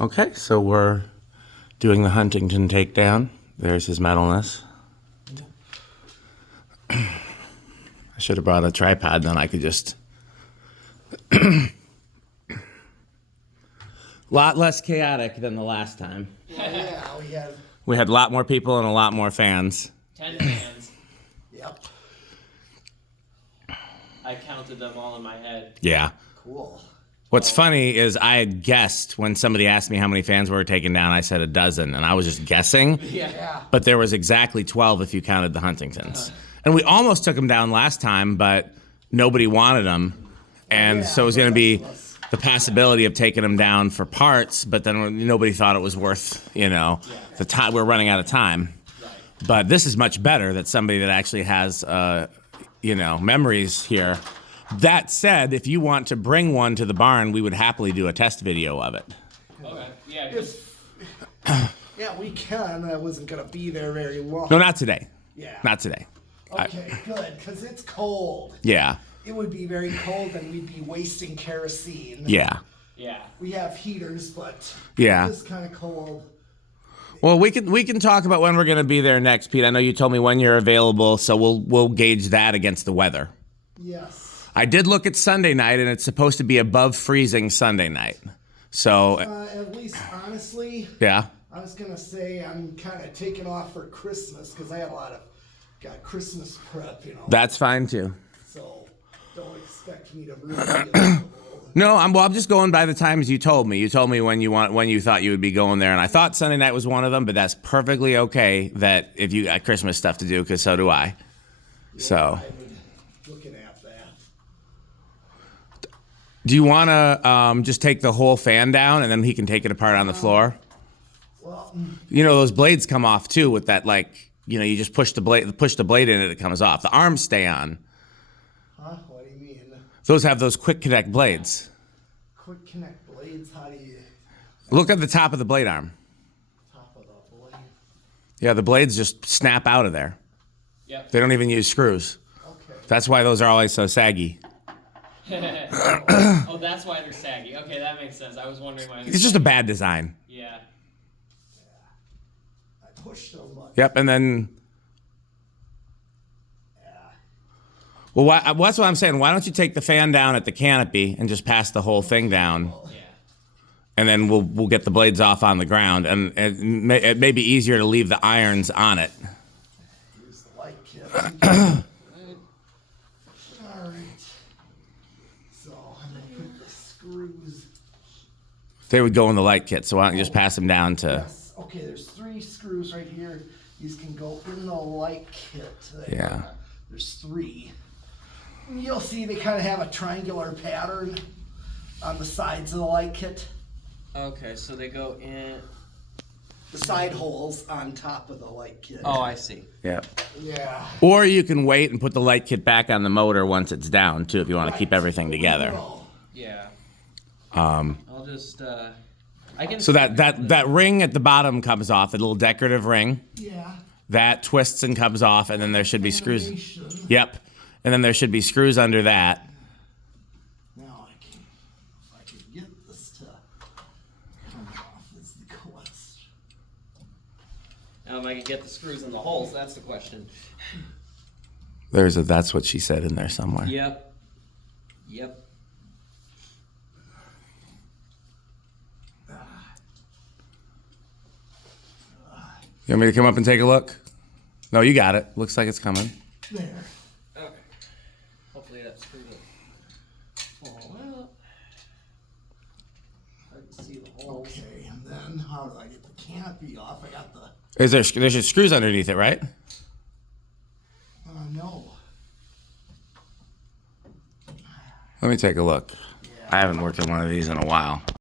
Okay, so we're doing the Hungtington takedown. There's his metalness. I should have brought a tripod, then I could just... lot less chaotic than the last time. Yeah, we had a lot more people and a lot more fans. 10 fans. Yep. I counted them all in my head. Yeah. Cool. What's funny is I had guessed when somebody asked me how many fans were taken down, I said a dozen, and I was just guessing. Yeah. But there was exactly 12 if you counted the Hungtingtons. And we almost took them down last time, but nobody wanted them. And so it was going to be the possibility of taking them down for parts, but then nobody thought it was worth, the time. We're running out of time. But this is much better that somebody that actually has, memories here. That said, if you want to bring one to the barn, we would happily do a test video of it. Okay. Yeah. Yeah, we can. I wasn't going to be there very long. No, not today. Yeah. Not today. Okay, good, because it's cold. Yeah. It would be very cold, and we'd be wasting kerosene. Yeah. Yeah. We have heaters, but Yeah. it's kind of cold. Well, we can talk about when we're going to be there next, Pete. I know you told me when you're available, so we'll gauge that against the weather. Yes. I did look at Sunday night, and it's supposed to be above freezing Sunday night. So At least, honestly, yeah. I was going to say I'm kind of taking off for Christmas because I have got Christmas prep, That's fine too. So don't expect me to really be available. No, I'm just going by the times you told me. You told me when you thought you would be going there, and I thought Sunday night was one of them. But that's perfectly okay. That if you got Christmas stuff to do, because so do I. Yeah, So, I've been looking at that. do you want to just take the whole fan down, and then he can take it apart on the floor? Well, Those blades come off too with that, you just push the blade in and it comes off. The arms stay on. huh? What do you mean? Those have those quick connect blades. Quick connect blades. How do you Look at the top of the blade arm. top of the blade? Yeah, the blades just snap out of there. Yep. They don't even use screws. Okay. That's why those are always so saggy. Oh, that's why they're saggy. Okay, that makes sense. I was wondering why. It's just a bad design. Yeah. I pushed them, but Yep, and then... Well, that's what I'm saying. Why don't you take the fan down at the canopy and just pass the whole thing down, Yeah. and then we'll get the blades off on the ground, and it may be easier to leave the irons on it. here's the light kit. All right. So I'm gonna put the screws. They would go in the light kit, so why don't you just pass them down to... Yes. Okay. There's 3 screws right here. These can go in the light kit. There. Yeah. There's 3. And you'll see they kind of have a triangular pattern on the sides of the light kit. Okay, so they go in. The side holes on top of the light kit. Oh, I see. Yeah. Yeah. Or you can wait and put the light kit back on the motor once it's down, too, if you want to keep Right. everything together. Yeah. Um, I'll just. I can. so that ring at the bottom comes off, the little decorative ring. Yeah. That twists and comes off, and then there should be screws. Animation. Yep. And then there should be screws under that. Now if I can get this to come off is the question. If I can get the screws in the holes, that's the question. That's what she said in there somewhere. Yep. Yep. You want me to come up and take a look? No, you got it. Looks like it's coming. There. Okay. Hopefully that screw will fall out. Hard to see the holes. Okay, and then how do I get the canopy off? I got the There's just screws underneath it, right? no. Let me take a look. I haven't worked on one of these in a while.